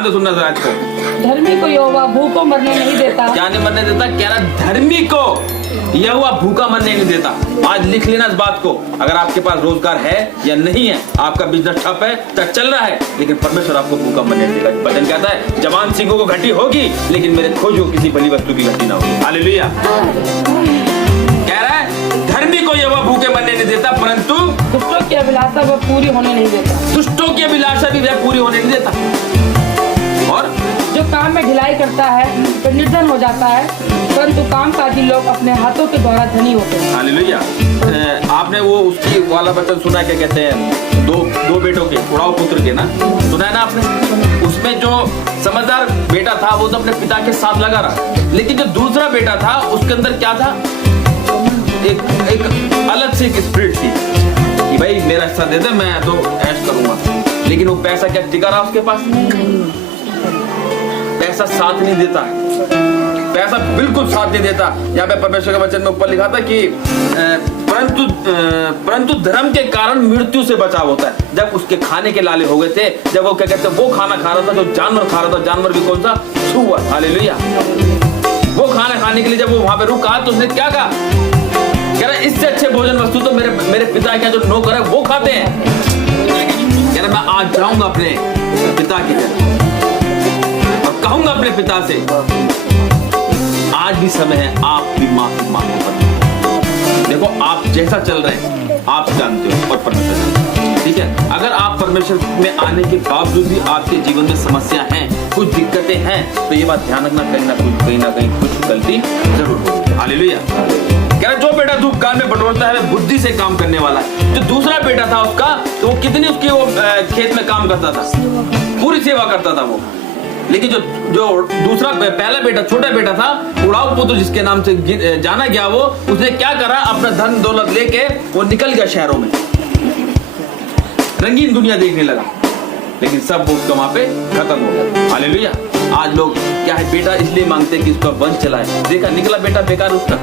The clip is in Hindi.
ध्यान से सुनना आज को। धर्मी को यहोवा भूखों मरने नहीं देता। क्या नहीं मरने देता? कह रहा धर्मी को यहोवा भूखा मरने नहीं देता। आज लिख लेना इस बात को। अगर आपके पास रोजगार है या नहीं है, आपका बिजनेस ठप है या चल रहा है, लेकिन परमेश्वर आपको भूखा मरने नहीं देगा। वचन कहता है जवान सिंहों को घटी होगी, लेकिन मेरे खोजों किसी भली वस्तु की घटी ना होगी। हालेलुया। कह रहा है धर्मी को यहोवा भूखे मरने नहीं देता, परंतु दुष्टों की अभिलाषा वह पूरी होने नहीं देता। दुष्टों की अभिलाषा भी वह पूरी होने नहीं देता। और जो काम में ढिलाई करता है वह निर्धन हो जाता है, परंतु कामकाजी लोग अपने हाथों के द्वारा धनी होते हैं। हालेलुया। आपने वो उसकी वाला वचन सुना, क्या कहते हैं, दो बेटों के, उड़ाऊ पुत्र के ना, सुना है ना आपने? उसमें जो समझदार बेटा था वो तो अपने पिता के साथ लगा रहा, लेकिन जो दूसरा बेटा था उसके अंदर क्या था? एक अलग से एक स्पिरिट थी कि भाई मेरा हिस्सा दे दे, मैं तो ऐश करूंगा। लेकिन वो पैसा क्या टिका रहा उसके पास? पैसा साथ नहीं देता, पैसा बिल्कुल साथ नहीं देता। यहाँ पे परमेश्वर के वचन में ऊपर लिखा था कि परंतु धर्म के कारण मृत्यु से बचाव होता है। जब उसके खाने के लाले हो गए थे, जब वो क्या कहते हैं, वो खाना खा रहा था जो जानवर खा रहा था, जानवर भी कौन सा? सुअर। हालेलुया। वो खाना खाने के लिए जब वो वहां पे रुका तो उसने क्या कहा? कह रहा इससे अच्छे भोजन वस्तु तो मेरे पिता का जो नौकर है वो खाते हैं। कह रहा मैं आज जाऊंगा अपने पिता की तरफ और कहूंगा अपने पिता से आज भी समय है, आप भी माफी मांगो। देखो आप जैसा चल रहे हैं आप जानते हो और परमेश्वर जानते हो, ठीक है? अगर आप परमेश्वर में आने के बावजूद भी आपके जीवन में समस्या है, कुछ दिक्कतें हैं, तो ये बात ध्यान रखना, कहीं ना कहीं कुछ गलती जरूर होगी। हालेलुया। कह रहा जो बेटा धूप काल में बटोरता है वह बुद्धि से काम करने वाला है। जो दूसरा बेटा था उसका, तो वो कितनी उसकी वो खेत में काम करता था, पूरी सेवा करता था वो। लेकिन जो दूसरा पहला बेटा, छोटा बेटा था, उड़ाऊ पुत्र जिसके नाम से जाना गया, वो उसने क्या करा? अपना धन दौलत लेके वो निकल गया शहरों में, रंगीन दुनिया देखने लगा, लेकिन सब वो उसका वहां पे खत्म हो गया। हालेलुया। आज लोग क्या है, बेटा इसलिए मांगते कि उसका वंश चलाए। देखा निकला बेटा बेकार उसका।